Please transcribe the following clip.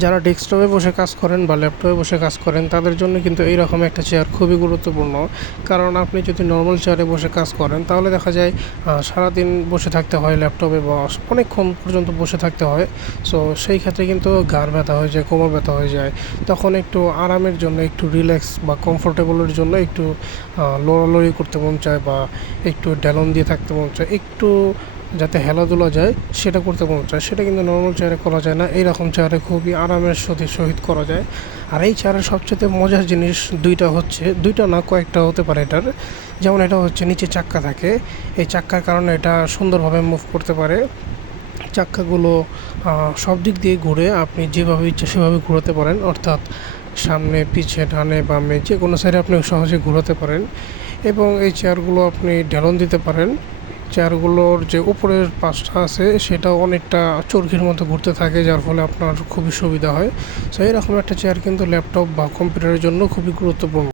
যারা ডেস্কটপে বসে কাজ করেন বা ল্যাপটপে বসে কাজ করেন তাদের জন্য কিন্তু এইরকম একটা চেয়ার খুবই গুরুত্বপূর্ণ। কারণ আপনি যদি নর্মাল চেয়ারে বসে কাজ করেন তাহলে দেখা যায় সারাদিন বসে থাকতে হয় ল্যাপটপে বা অনেকক্ষণ পর্যন্ত বসে থাকতে হয়। সো সেই ক্ষেত্রে কিন্তু ঘাড় ব্যথা হয়ে যায়, কোমর ব্যথা হয়ে যায়। তখন একটু আরামের জন্য, একটু রিল্যাক্স বা কমফোর্টেবলের জন্য একটু লড়ালড়ি করতে মন চায় বা একটু ড্যালন দিয়ে থাকতে মন চায়, একটু যাতে হেলাধুলা যায় সেটা করতে মন চায়। সেটা কিন্তু নর্মাল চেয়ারে করা যায় না। এইরকম চেয়ারে খুবই আরামের সহিত করা যায়। আর এই চেয়ারের সবচেয়ে মজার জিনিস দুইটা হচ্ছে, দুইটা না কয়েকটা হতে পারে এটার। যেমন এটা হচ্ছে নিচে চাক্কা থাকে, এই চাক্কার কারণে এটা সুন্দরভাবে মুভ করতে পারে। চাক্কাগুলো সব দিক দিয়ে ঘুরে, আপনি যেভাবে ইচ্ছা সেভাবে ঘোরাতে পারেন, অর্থাৎ সামনে পিছে ডানে বামে যে কোনো সাইডে আপনি সহজে ঘোরাতে পারেন। এবং এই চেয়ারগুলো আপনি ড্যালন দিতে পারেন। চেয়ারগুলোর যে উপরের পাশটা আছে সেটা অনেকটা চরকির মতো ঘুরতে থাকে, যার ফলে আপনার খুবই সুবিধা হয়। সো এরকম একটা চেয়ার কিন্তু ল্যাপটপ বা কম্পিউটারের জন্য খুবই গুরুত্বপূর্ণ।